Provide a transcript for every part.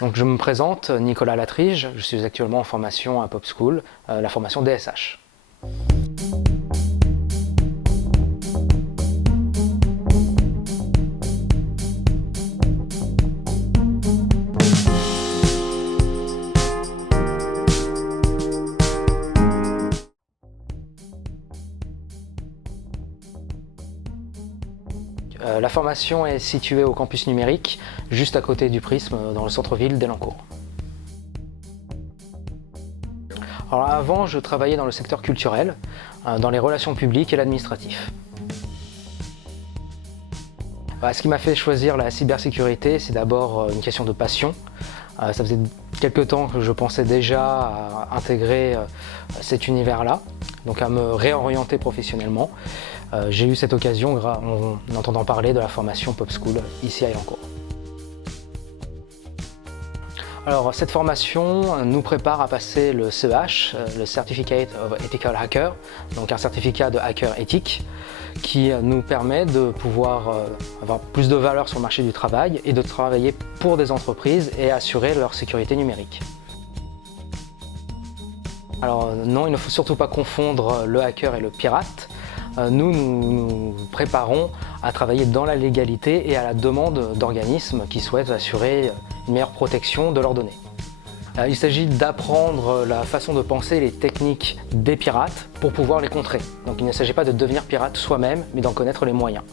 Donc je me présente, Nicolas Latrige, je suis actuellement en formation à Pop School, la formation DSH. La formation est située au campus numérique, juste à côté du Prisme, dans le centre-ville d'Elancourt. Alors avant, je travaillais dans le secteur culturel, dans les relations publiques et l'administratif. Ce qui m'a fait choisir la cybersécurité, c'est d'abord une question de passion. Ça faisait quelque temps que je pensais déjà à intégrer cet univers-là, donc à me réorienter professionnellement. J'ai eu cette occasion en entendant parler de la formation Pop School ici à Elancourt. Alors cette formation nous prépare à passer le CEH, le Certificate of Ethical Hacker, donc un certificat de hacker éthique qui nous permet de pouvoir avoir plus de valeur sur le marché du travail et de travailler pour des entreprises et assurer leur sécurité numérique. Alors non, il ne faut surtout pas confondre le hacker et le pirate. Nous nous préparons à travailler dans la légalité et à la demande d'organismes qui souhaitent assurer une meilleure protection de leurs données. Il s'agit d'apprendre la façon de penser, les techniques des pirates pour pouvoir les contrer. Donc il ne s'agit pas de devenir pirate soi-même, mais d'en connaître les moyens.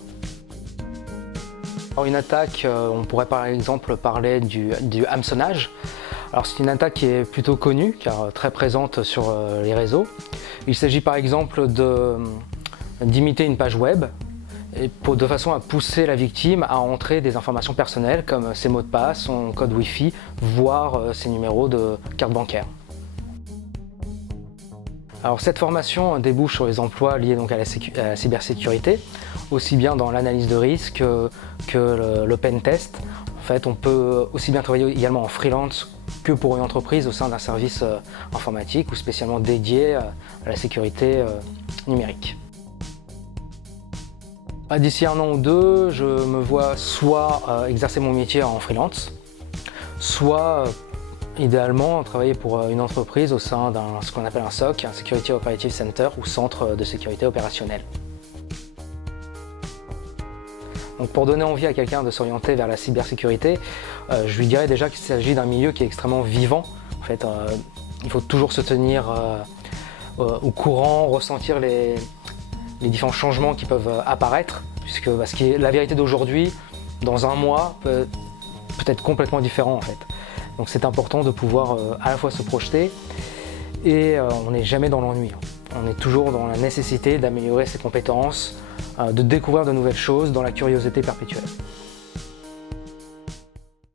Alors une attaque, on pourrait par exemple parler du hameçonnage. Alors c'est une attaque qui est plutôt connue, car très présente sur les réseaux. Il s'agit par exemple d'imiter une page web de façon à pousser la victime à entrer des informations personnelles comme ses mots de passe, son code Wi-Fi, voire ses numéros de carte bancaire. Alors cette formation débouche sur les emplois liés donc à la cybersécurité, aussi bien dans l'analyse de risque que le pen test. En fait, on peut aussi bien travailler également en freelance que pour une entreprise au sein d'un service informatique ou spécialement dédié à la sécurité numérique. D'ici 1 an ou 2, je me vois soit exercer mon métier en freelance, soit idéalement travailler pour une entreprise au sein d'un ce qu'on appelle un SOC, un Security Operative Center ou centre de sécurité opérationnelle. Donc pour donner envie à quelqu'un de s'orienter vers la cybersécurité, je lui dirais déjà qu'il s'agit d'un milieu qui est extrêmement vivant. En fait, il faut toujours se tenir au courant, ressentir les différents changements qui peuvent apparaître, puisque la vérité d'aujourd'hui, dans un mois, peut être complètement différent en fait. Donc c'est important de pouvoir à la fois se projeter et on n'est jamais dans l'ennui. On est toujours dans la nécessité d'améliorer ses compétences, de découvrir de nouvelles choses dans la curiosité perpétuelle.